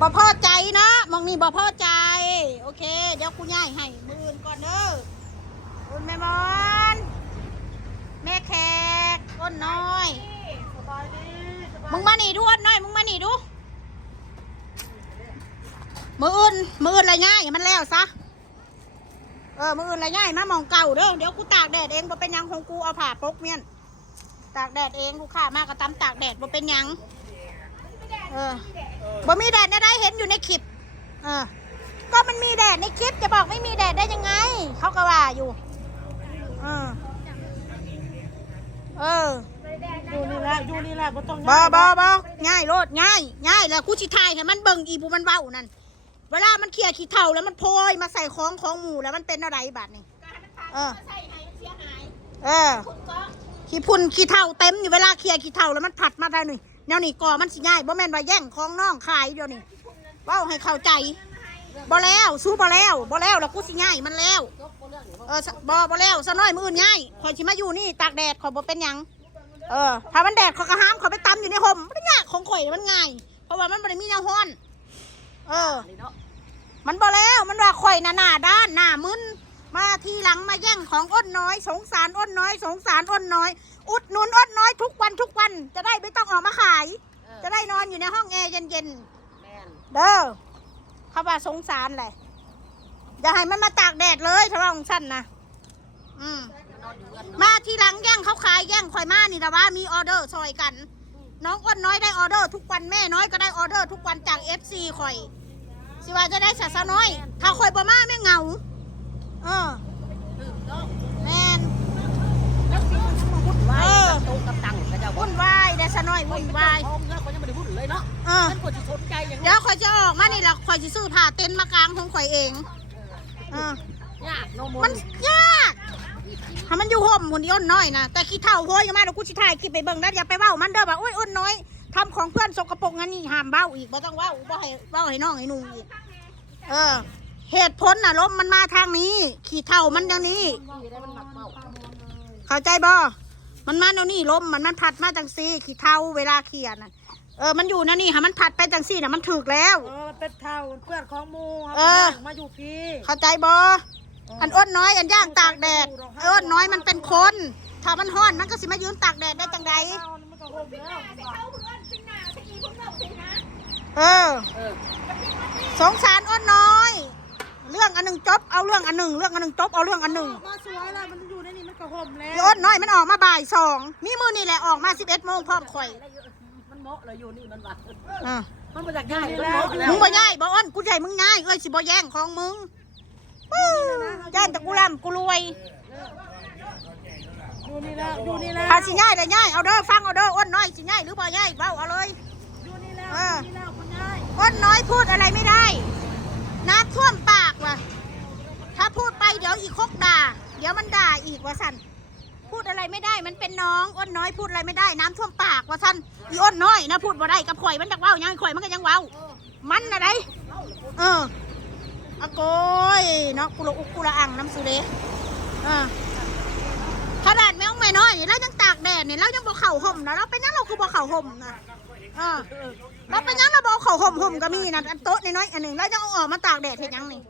บ่พอใจนะมองนี่บ่พอใจโอเคเดี๋ยวกูย้ายให้มืออื่นก่อนเด้อคุณแม่มอนแม่แขกอ้นน้อยมึงมาหนีดูอ้นน้อยมึงมาหนีดูมืออื่นอะไรง่ายมันแล้วซะมืออื่นอะไรง่ายมามองเก่าเด้อเดี๋ยวกูตากแดดเองบ่เป็นยังของกูเอาผ้าปกเมียนตากแดดเองลูกค้ามากก็ตำตากแดดบ่เป็นยังบ่มีแดดได้เห็นอยู่ในคลิปก็มันมีแดดในคลิปจะบอกไม่มีแดดได้ยังไงเขาก็ว่าอยู่อยู่นี่แหละบ่ต้องบ่ง่ายโลดง่ายแล้วกูชิทายให้มันเบิ่งอีบูมันเว้านั่นเวลามันเขี่ยขี้เถ้าแล้วมันโพยมาใส่ของหมูแล้วมันเป็นอะไรบาดนี่ขี้พุ่นขี้เถ้าเต็มอยู่เวลาเขี่ยขี้เถ้าแล้วมันผัดมาได้หนิแนวนี้ก่อมันสิง่ายบ่แม่นว่าแย่งของน้องขายเดี๋ยวนี้เว้าให้เข้าใจบ่แล้วสู้บ่แล้วแล้วกูสิง่ายมันแล้วบ่แล้วซะน้อยมื้ออื่นง่ายข่อยสิมาอยู่นี่ตากแดดข่อยบ่เป็นหยังถ้ามันแดดข่อยก็ห้ามข่อยไปตำอยู่ในห่มมันยากของข่อยมันง่ายเพราะว่ามันบ่ได้มีแนวฮ้อนมันบ่แล้วมันว่าข่อยหน้าด้านหน้ามึนมาทีหลังมาแย่งของอ้นน้อยสงสารอ้นน้อยอุดหนุนอ้นน้อยทุกวันจะได้ไม่ต้องออกมาขายจะได้นอนอยู่ในห้องแอร์เย็นๆเด้อเขาว่าสงสารแหละอย่าให้มันมาตากแดดเลยถ้าว่าของฉันนะมาทีหลังแย่งเขาขายแย่งข่อยมานี่แต่ว่ามีออเดอร์ซอยกันน้องอ้นน้อยได้ออเดอร์ทุกวันแม่น้อยก็ได้ออเดอร์ทุกวันจาก FC ข่อยสิว่าจะได้สัตว์น้อยถ้าข่อยบ่มาไม่เหงาแม่นวุ่นวายได้ซะน้อยวุ่นวายเดี๋ยวข่อยจะออกมานี่แหละข่อยจะซื้อผ้าเต็นท์มากางของข่อยเองมันยากถ้ามันอยู่ห่มคนเดียวน้อยนะแต่ขี้เถ้าโหยมาเดี๋ยวกูชิถ่ายคลิปไปเบิ่งนะอย่าไปเว้ามันเด้อว่าโอ้ยอ้นน้อยทำของเพื่อนสกปรกงั้นนี่ห้ามเว้าอีกบ่ต้องเว้าให้น้องให้นุ่งอีกเหตุผลน่ะลมมันมาทางนี้ขี้เถ้ามันอย่างนี้เข้าใจบ่มันมาเดี๋ยวนี้ลมมันพัดมาจังซี่ขี้เถ้าเวลาเขียนน่ะมันอยู่นะนี่ค่ะมันพัดไปจังซี่น่ะมันถึกแล้วเป็นเท่าเพื่อนของมูมาอยู่พี่เข้าใจบ่อันอ้นน้อยอันย่างตากแดดอ้นน้อยมันเป็นคนถ้ามันห้อนมันก็สิมายืนตากแดดได้จังใดสงสารอ้นน้อยเรื่องอันหนึ่งจบเอาเรื่องอันหนึ่งจบเอาเรื่องอันหนึ่งมาสวยแล้วมันอยู่ในนี้มันก็ห่มแล้วอ้นน้อยมันออกมาบ่าย2มีมือนี่แหละออกมา11 โมงพร้อมข่อยมันเหมาะเลยอยู่นี่มันว่ามันมาจากง่ายแล้วมึงบ่ง่ายบ่อ้นกูใจมึงง่ายสิบ่แย่งของมึงย่านแต่กูร่ำกูรวยอยู่นี่แล้วพาสิง่ายเลยง่ายเอาเด้อฟังเอาเด้ออ้นน้อยสิง่ายหรือบ่ง่ายเบ้าเอาเลยอยู่นี่แล้วคุณง่ายอ้นน้อยพูดอะไรไม่ได้น้ำท่วมปากว่ะถ้าพูดไปเดี๋ยวอีกคกด่าเดี๋ยวมันด่าอีกว่าสันพูดอะไรไม่ได้มันเป็นน้องอ้นน้อยพูดอะไรไม่ได้น้ำท่วมปากว่าสันอีอ้นน้อยนะพูดบ่ได้กับข่อยมันจากเว้ายังข่อยมันก็ยังเว้ามันอะไรอะโกยเนาะกุละอุกกุละอังน้ำสุเดขนาดแมวไม่น้อยเรายังตากแดดเนี่ยเรายังบอกเข่าห่มนะเราเป็นยังเราคือบอกเข่าห่มนะเราเป็นยังเราบอกเข่าห่มก็มีนะอันโต๊ะน้อยอันหนึ่งเรายังเอาออกมาตากแดดเห็นยังนี่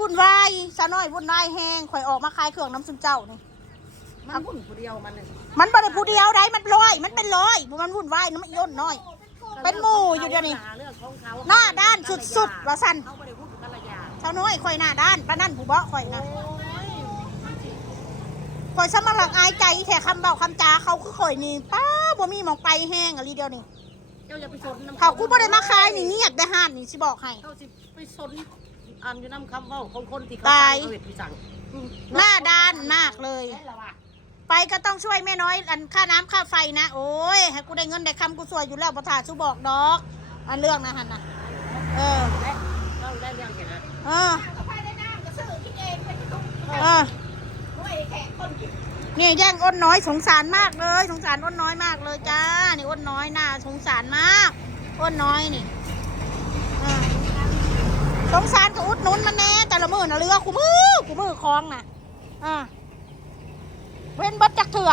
วุ่นวายซะน้อยวุ่นวายแห้งข่อยออกมาขายเครื่องน้ำซุปเจ้านี่มันวุ่นผู้เดียวมันบ่ได้ผู้เดียวได้มันร้อยมันเป็นร้อยมันวุ่นวายน้ำย่นน้อยเป็นหมู่อยู่เดี๋ยวนี้หน้าด้านสุดๆว่าสันเท่าน้อยข่อยหน้าด้านป้านั่นผู้เบาข่อยนะข่อยสมรรถอายใจแถคำเบาคำจาเขาคือข่อยนี่ป้าบ่มีมองไปแห้งอะไรเดียวนี่เขากูบ่ได้มาขายนี่เงียบได้ห้านนี่สิบอกให้ไปสนอันอยู่น้ำคำเบาของคนที่เขาสั่งหน้าด้านมากเลยไปก็ต้องช่วยแม่น้อยอันค่าน้ำค่าไฟนะโอ้ยให้กูได้เงินได้คำกูสวยอยู่แล้วประธานชูบอกดอกอันเรื่องนะฮันนะได้เรื่องเห็นนะนี่แย่งอ้นน้อยสงสารมากเลยสงสารอ้นน้อยมากเลยจ้านี่อ้นน้อยน่าสงสารมากอ้นน้อยนี่สงสารกับอุดหนุนมันแน่แต่ละมือนะเรือกูมือคลองน่ะเว้นบัดจักเถื่อ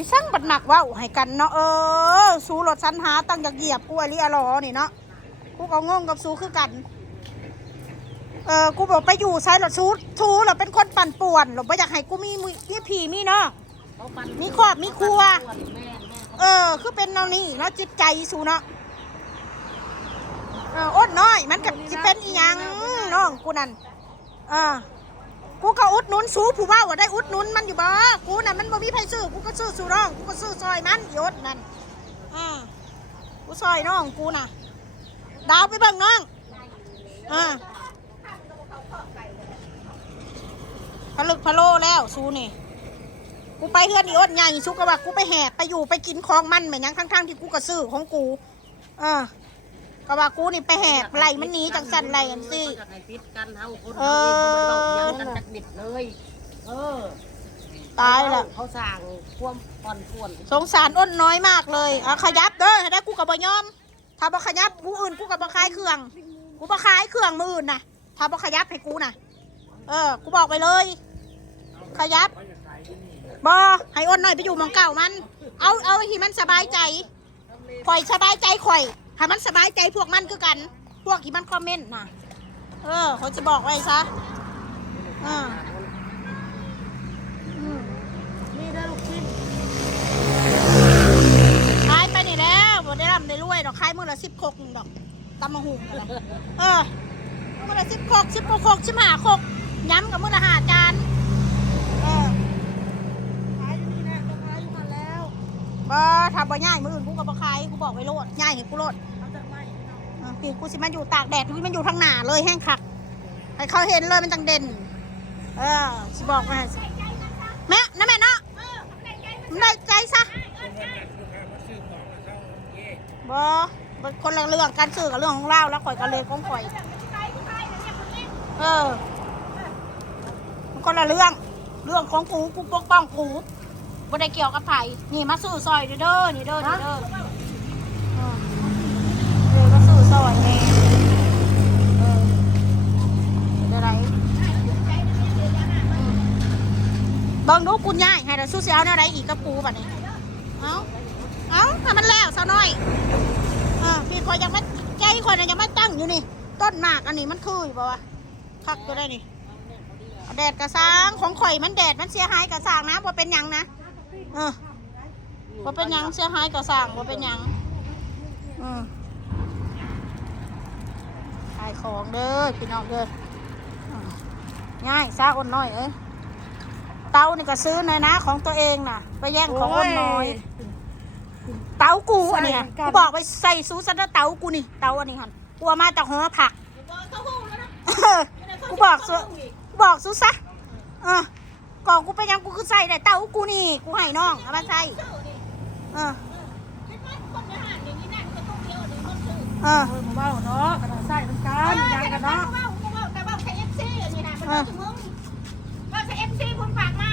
พี่สั่งบัดหนักเว้าให้กันเนาะสู้รถสันหาตั้งอยากเหยียบกูไอรีอะหรอนี่เนาะกูก็งงกับสู้คือกันกูบอกไปอยู่ใช้รถสู้เราเป็นคนปั่นป่วนเราไม่อยากให้กูมีผีมีเนาะมีครอบมีครัวคือเป็นเรานี่เนาะจิตใจสู้เนาะอดน้อยมันกับจะเป็นอีหยังน้องกูนั่นกูก็อุดหนุนสู้ผู้ว่าได้อุดหนุนมันอยู่บ่กูน่ะมันบ่มีไผซื้อกูก็ซื้อสู้น้องกูก็ซื้อซอยมันยศนั่นกูซอยน้องกูน่ะดาวไปเบิ่งน้องผลึกพะโลแล้วสู้นี่กูไปเฮือนอีอดใหญ่สู้ก็ว่ากูไปแหกไปอยู่ไปกินของมันเหมือนยังทั้งที่กูก็ซื้อของกูก็ว่ากูนี่ไปแหกไหลมันหนีจากสันไหลกันสิตายละเขาสั่งควมป่อนป่วนสงสารอ้นน้อยมากเลยขยับเด้อได้กูกับบ่ยอมถ้าบ่ขยับกูอื่นกูกับบ่ขายเครื่องกูบ่ขายเครื่องมืออื่นนะถ้าบ่ขยับให้กูนะกูบอกไปเลยขยับบ่ให้อ้นน้อยไปอยู่มองเก่ามันเอาที่มันสบายใจข่อยสบายใจข่อยให้มันสบายใจพวกมันคือกันพวกที่มันคอมเมนต์นะเขาจะบอกไว้ซะนี่ได้ลูกชิ้นขายไปนี่แล้วบ่ได้ร่ำได้รวยดอกขายมื้อละ10 คกดอกตำมะฮุ่งมื้อละ10 คก10 คก15 คกย้ำกับมื้อละ5 จานขายอยู่นี่แหละก็ขายอยู่กันแล้วบ่ถ้าบ่ย่ายมื้ออื่นกูก็บ่ขายกูบอกไว้โลดย่ายให้กูโลดพี่กูสิมาอยู่ตากแดดมันอยู่ทางหน้าเลยแห้งคักให้เขาเห็นเลยมันจังเด่นสิบอกว่าแม่นะแม่เนาะมันได้ใจซะบ่คนละเรื่องการซื้อกับเรื่องของเราแล้วข่อยก็เลยของข่อยมันคนละเรื่องของกูปกป้องกูบ่ได้เกี่ยวกับไผนี่มาซื้อซอยเด้อนี่เด้อมาซื้อซอยนี่อะไรเบิ่งดูคุณยายให้เราสู้เสียวอะไรอีกกับปูแบบนี้เอาถ้ามันแล้วซะหน่อยพี่คอยยังไม่ใจคอยยังไม่ตั้งอยู่นี่ต้นหมากอันนี้มันคือบ่วะคักก็ได้นี่แดดกระซังของข่อยมันแดดมันเสียหายกระซังนะบ่เป็นยังนะบ่เป็นยังเสียหายกระซังบ่เป็นยังขายของเด้อพี่น้องเด้อง่ายซาอ้นน้อยเตานี่ก็ซื้อหน่อยนะของตัวเองน่ะไปแย่งของอ้นน้อยเตากูอันนี้กูบอกไปใส่ซูซันเตากูนี่เตาอันนี้หันกูมาจากหัวผักกูบอกซูซะก่อนกูไปยังกูคือใส่แต่เตากูนี่กูให้น้องเอามาใส่เบาเนาะกระใส่น้ำกันยังกันเนาะแต่ว่าใช้FCนี่นะมันจะมึงว่าใช้FCคุณฝากมา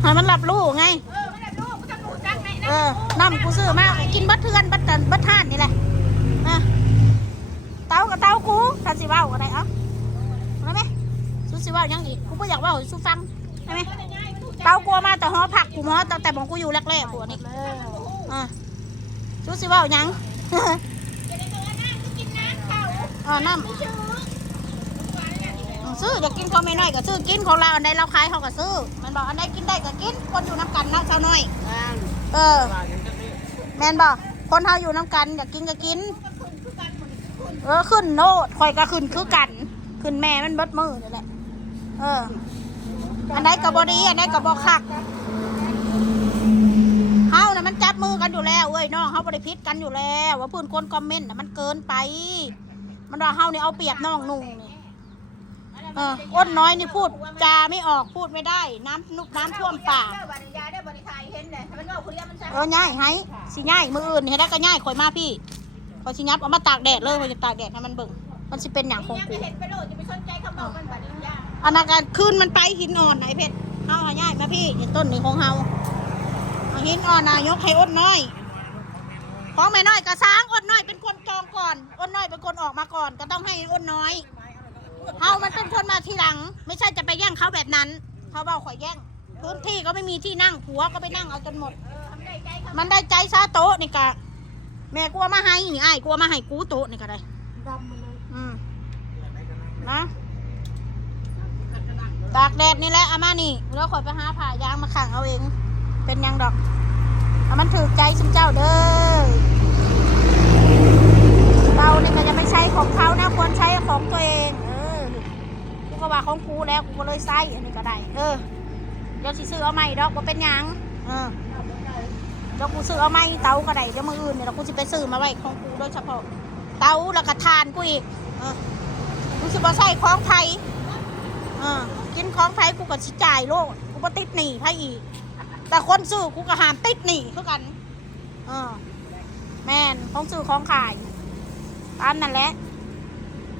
ให้มันรับรู้ไงมันรับรู้กูจะรู้จักไหนนะน้ำกูซื้อมากินบัดเทือนบัดท่านนี่แหละเตากับเตากูทันสิว่าอะไรได้ไหมสู้สิว่ายังอีกกูไม่อยากว่าสู้ฟังได้ไหมเตากูมาแต่หอผักกูมาแต่บอกกูอยู่แรกๆกูนี่สู้สิว่ายังน้ำซื้ออยากกินเขาไม่น้อยก็ซื้อกินของเราอันใดเราขายเขาก็ซื้อมันบอกอันใดกินได้ก็กินคนอยู่น้ำกันนะชาวน้อยแมนบอกคนเขาอยู่น้ำกันอยากกินก็กินขึ้นโน่คอยก็ขึ้นคือกันขึ้นแม่มันเบิดมือนี่แหละอันใดกับบอดีอันใดกับบอคักเฮานะมันจับมือกันอยู่แล้วเอ้ยน้องเฮาบริพิษกันอยู่แล้วว่าพื้นคนคอมเมนต์นะมันเกินไปมันว่าเฮาเนี่ยเอาเปรียบน้องนุ่งนี่อ้นน้อยนี่พูดจาไม่ออกพูดไม่ได้น้ำท่วมปากง่ายให้สิง่ายมืออื่นเห็นแล้วก็ง่ายข่อยมาพี่ข่อยสิยับเอามาตากแดดเลยข่อยจะตากแดดให้มันเบิ่งมันสิเป็นอย่างของกูอันนั้นการคืนมันไปหินอ่อนไหนเพชรเฮาง่ายมาพี่เห็นต้นนี่ของเฮาหินอ่อนนายกให้อ้นน้อยของแม่น้อยกระซ้างอ้นน้อยเป็นคนจองก่อนอ้นน้อยเป็นคนออกมาก่อนก็ต้องให้อ้นน้อยเฮามันเป็นคนมาทีหลังไม่ใช่จะไปแย่งเขาแบบนั้นเขาเบาข่อยแย่ง พื้นที่ก็ไม่มีที่นั่งผัวก็ไปนั่งเอาจนหมด ทำได้ใจเขา มันได้ใจซาโต๊ะนี่กะแม่กลัวมาให้นี่ไอ้ายกลัวมาให้กูโต๊ะนี่ก็ได้ ดำมาเลย นะตากแดดนี่แหละอามานี่แล้วข่อยไปหาผ่ายางมาขังเอาเอง เป็นยังดอกเอามันถือใจชิมเจ้าเด้อเราเนี่ยก็จะไม่ใช้ของเขานะควรใช้ของตัวเองกูก็ว่าของกูแล้วกูก็เลยใส่อันนี้ก็ได้เดี๋ยวสิซื้อเอาใหม่ดอกว่าเป็นหยังเดี๋ยวกูซื้อเอาใหม่เตาก็ได้เดี๋ยวมื้ออื่นเนี่ยเรากูจะไปซื้อมาไว้ของกูโดยเฉพาะเตาแล้วก็ทานกูอีกกูจะมาใส่ของไทยกินของไทยกูก็สิจ่ายโลดกูบ่ติดหนี้ไผอีกแต่คนซื้อกูก็ห้ามติดหนี้คือกันแม่นของซื้อของขายตามนั่นแหละ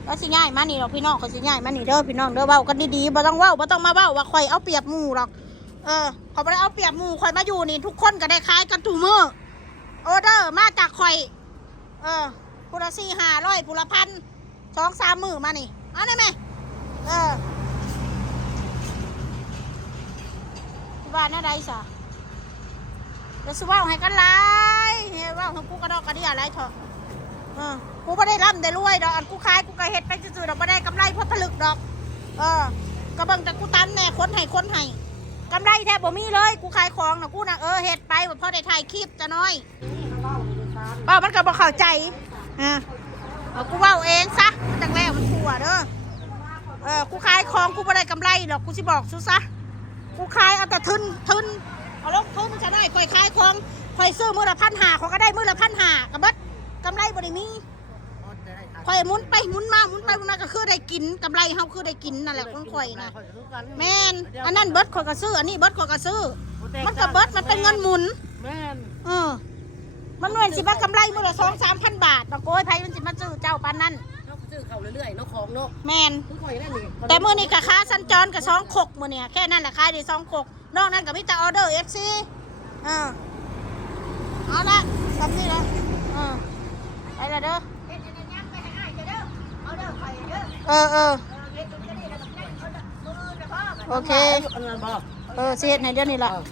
ก็สิง่ายมานี่หรอกพี่น้องก็สิง่ายมานี่เด้อพี่น้องเด้อเว้ากันดีๆบ่ต้องเว้าบ่ต้องมาเว้าว่าข่อยเอาเปรียบหมู่หรอกเขาบ่ได้เอาเปรียบหมู่ข่อยมาอยู่นี่ทุกคนก็ได้ขายกันทุกมื้อออเดอร์มาจากข่อยผู้ละ400-500ผู้ละ1,000 2-3 มื้อมานี่เอาได้ไหมที่บ้านน่าได้ซะเดี๋ยวสิเว้าให้กันหลายเว้าให้กูกระดอกกระเดี่ยอะไรเถอะกูไม่ได้ร่ำได้รวยดอกอันกูขายกูก็เฮ็ดไปซื่อๆดอกไม่ได้กำไรเพราะผลึกดอกกระเบิ่งแต่กูตันแน่คนให้กำไรแทบบ่มีเลยกูขายของนะกูนะเฮ็ดไปเพราะได้ถ่ายคลิปจะน้อยมันก็บ่เข้าใจกูเว้าเองซะจังแรกมันกลัวเด้อกูขายของกูไม่ได้กำไรดอกกูสิบอกซะกูขายเอาแต่ทุนเอาลงทุนมันจะได้ค่อยขายของค่อยซื้อมื้อละ1,500เขาก็ได้มื้อละ1,500กับเบิดกำไรบ่ได้มีค่อยหมุนไปหมุนมาก็คือได้กินกำไรเฮาคือได้กินนั่นแหละของข่อยนะแม่นอันนั้นเบิดข่อยก็ซื้ออันนี้เบิดข่อยก็ซื้อมันก็เบิดมันเป็นเงินหมุนแม่นมันเหมือนสิมากำไรมื้อละ2-3,000 บาทดอกโก้ยไผมันสิมาซื้อเจ้าปานนั้น เขาซื้อเขาเรื่อยๆเนาะของเนาะ แม่น คือข่อยนั่นนี่ แต่มื้อนี้ก็ค้าสัญจรกับ2 ขกมื้อเนี่ยแค่นั้นแหละขายได้2 ขกนอกนั้นก็มีแต่ออเดอร์ FC เอาละทำนี่ละไปละเด้อ เฮ็ดอันนั้นยังไปให้อ้ายเด้อเอาเด้อไปเด้อเฮ็ดตรงนี้แล้วก็ได้เอาเด้อมือนะพ่อ โอเค อันนั้นบ่ สิเฮ็ดให้เดี๋ยวนี้ล่ะ เออ